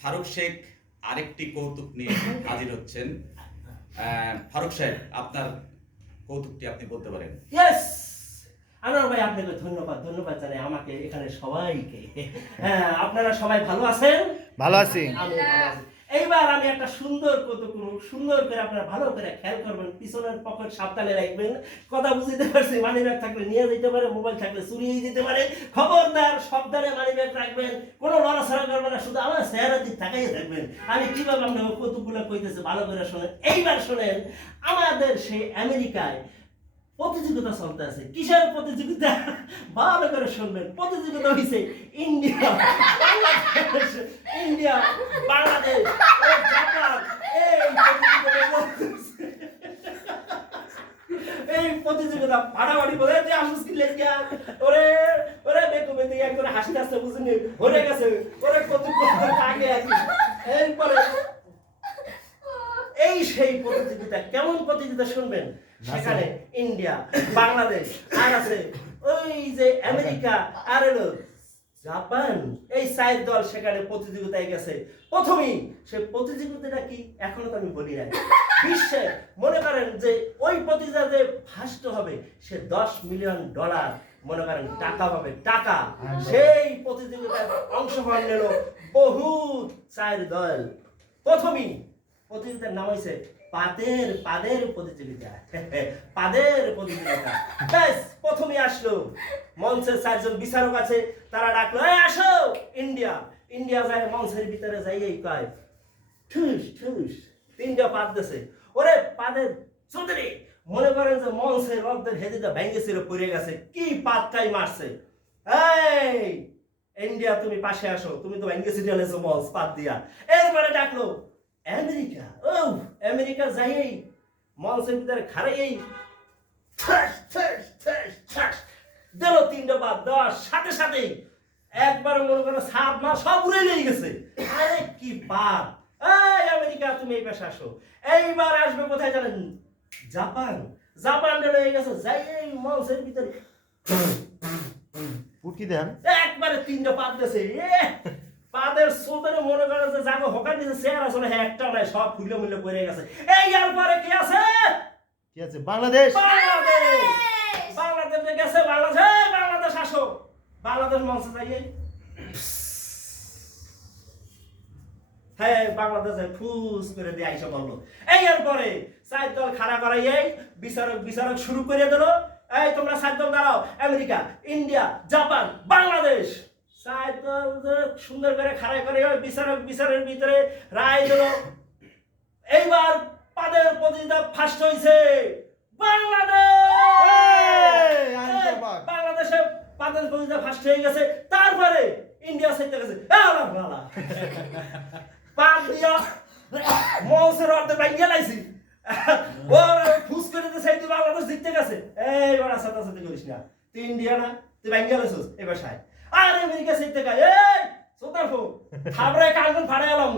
ফারুক শেখ আরেকটি কৌতুক নিয়ে হাজির হচ্ছেন। ফারুক সাহেব, আপনার কৌতুকটি আপনি বলতে পারেন। ইয়েস, আনোয়ার ভাই, আপনাকে ধন্যবাদ জানাই আমাকে এখানে সবাইকে। হ্যাঁ, আপনারা সবাই ভালো আছেন? ভালো আছি। আমি ভালো আছি। এইবার আমি একটা সুন্দর কৌতুক করব, সুন্দর করে আপনারা ভালো করে খেয়াল করবেন, পিছনের পকেট সাবধানে রাখবেন। কথা বুঝতে পারছি, মানি ব্যাগ থাকলে নিয়ে যেতে পারে, মোবাইল থাকলে চুরি হয়ে যেতে পারে। খবরদার, সাবধানে মানি ব্যাগ রাখবেন, কোনো লড়াছড়া করবেন না, শুধু আমার চেহারার দিক তাকাইয়ে থাকবেন। আমি কিভাবে আপনাকে কৌতুকগুলো কইতেছি ভালো করে শোনেন। এইবার শোনেন, আমাদের সেই আমেরিকায় প্রতিযোগিতা চলতে আছে। কিসের প্রতিযোগিতা? ভালো করে শুনবেন। প্রতিযোগিতা হয়েছে India, Bangladesh, India, Bangladesh, Japan. এই প্রতিযোগিতা ফাটাফাটি বলে যে আসছি লেখা ওরে ওরে বেকুবে দিয়ে একজন হাসি আসছে, বুঝিনি হয়ে গেছে ওরে কৌতুক আগে আছে। এরপরে এই সেই প্রতিযোগিতা, কেমন প্রতিযোগিতা শুনবেন। সেখানে ইন্ডিয়া, বাংলাদেশ, আর আছে ওই যে আমেরিকা, আর হলো জাপান, এই চার দল সেখানে প্রতিযোগিতায় গেছে। প্রথমেই সে প্রতিযোগিতাটা কি এখনো তো আমি বলি না। বিশ্বে মনে করেন যে ওই প্রতিযোগিতাতে ফার্স্ট হবে সে $10 মিলিয়ন মনে করেন টাকা পাবে, টাকা। সেই প্রতিযোগিতায় অংশগ্রহণ নিল বহুত চার দল। প্রথমেই প্রতিযোগিতার নাম হয়েছে পাদের প্রতিযোগিতা। পাদের প্রতিযোগিতা। ব্যাস, প্রথমে আসলো মঞ্চে চারজন বিচারক আছে, তারা ডাকলো আসো ইন্ডিয়া যায় মঞ্চের ভিতরে যাই এই কয় ঠুস ঠুস, তিনটা পাদ দিছে। ওরে পাদের চৌধুরী, মনে করেন যে মঞ্চের রক্তের হেদিটা ভেঙে ছিল, পড়ে গেছে। কি পাতটাই মারছে। এই ইন্ডিয়া, তুমি পাশে আসো, তুমি তো ভেঙে ছিটালেছো মঞ্চ পাত দিয়া। এরপরে ডাকলো আমেরিকা। ও আমেরিকা যাই মঞ্চের ভিতরে খারাই দিল তিনটা বাদ দেওয়ার সাথে সাথেই একবার মনে করো 7 মাস সব উড়ে নিয়ে গেছে। আরে কি বাদ! এই আমেরিকা, তুমি এই পাশে আসো। এইবার আসবে কোথায় জানেন? জাপান হয়ে গেছে যাই এই মঞ্চের ভিতরে পুটকি দেন একবারে তিনটা পাত দিয়েছে। পাদের সোদরে মনে করে যে যাকে হকার দিয়েছে চেয়ার আসলে একটা নাই, সব ফুলে মুলে পড়ে গেছে। এই আর পরে কি আছে? কি আছে? বাংলাদেশ গেছে। বাংলাদেশ আসো। বাংলাদেশ মঞ্চে যাইয়ে হ্যাঁ, বাংলাদেশে ফুস করে দিয়ে আইসা বললো। এই এর পরে চার দল খাড়া করাই বিচারক শুরু করে দিল। এই তোমরা চার দল দাঁড়াও, আমেরিকা, ইন্ডিয়া, জাপান, বাংলাদেশ। চার দল সুন্দর করে খাড়া করে বিচারের ভিতরে রায় দিল। এইবার পাদের প্রতিযোগিতা ফার্স্ট হয়েছে বাংলাদেশে পাদের প্রতিযোগিতা ফার্স্ট হয়ে গেছে। তারপরে ইন্ডিয়া সাইডে গেছে পাদ দিয়া মৌসের অর্ধেক ভাঙিয়ে লাইছি। ওর ফুস করে দিতে সাইডে বাংলাদেশ জিততে গেছে। এই বড় সাথে করিস না, তুই ইন্ডিয়া না, তুই ভাঙিয়ে লাইছিস এবার সাই। আর আমেরিকা সাইডে গায় এই সোতার ফো খাবরে কালগুন ফাড়ে এলাম।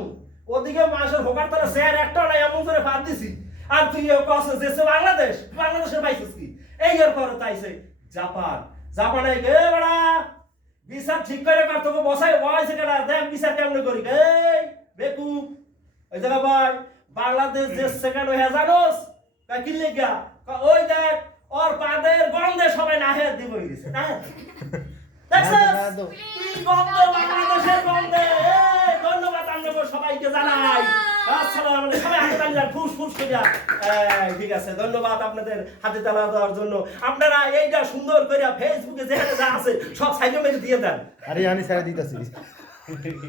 ওদিকে মাসের হোকার তারা শেয়ার একটা নাই এমন করে ফাদ দিছি। আর তুই কস যে বাংলাদেশের পাইছিস কি? এই এর পরে তাইছে জাপানে গে বড়া বিচার ঠিক করে কর, তোকে বসাইছে কেনা দেখ বিচার কেমন করি। এই বেকু ওই জায়গা ভাই, বাংলাদেশ যে সেকেন্ড হয়ে জানোস কি লেগা? ওই দেখ ওর পাদের গন্ধে সবাই না হের দিব গেছে। বাংলাদেশের গন্ধে। ধন্যবাদ আপনাকে সবাইকে জানাই। সবাই হাতে তালি দেন, ফুস ফুস করিয়া। ঠিক আছে, ধন্যবাদ আপনাদের হাতে তালা দেওয়ার জন্য। আপনারা এইটা সুন্দর করে ফেসবুকে যেখানে যা আছে সব সাইডে মেরে দিয়ে দেন। আরে আমি ছেড়ে দিতেছি। ঠিক আছে।